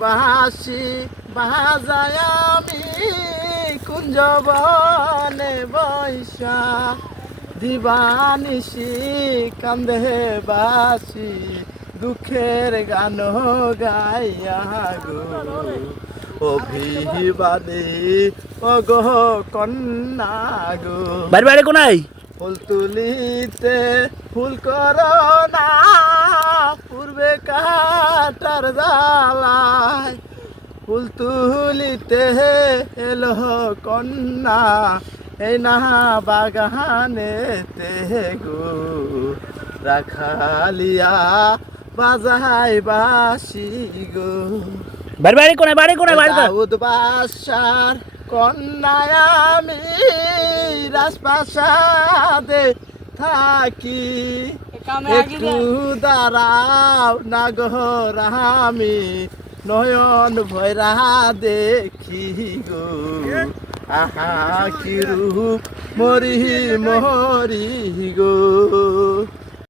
বাঁশি বাজায় আমি কুঞ্জবনে বৈশা দিবানিশি কান্দে বাসি দুঃখের গান গাইয়া গো অভিবাদী অগহ কন্যা গো বাড়ি বাড়ি কোনায় ফুল তুলিতে ফুল করো না পূর্বে কাটার জ্বালায় ফুল তুলিতে এলো কন্যা এই না বাগানেতে গো রাখালিয়া বাজাই বাসি গো বাড়ি বাড়ি কোনায় বাড়ি দাউদ বাদশার কন্যায় আমি রাজপ্রাসাদে থাকি একটু দাঁড়াও না গর আমি নয়ন ভয়রা দেখি গো আহা কি রূপ মরি মরি গো।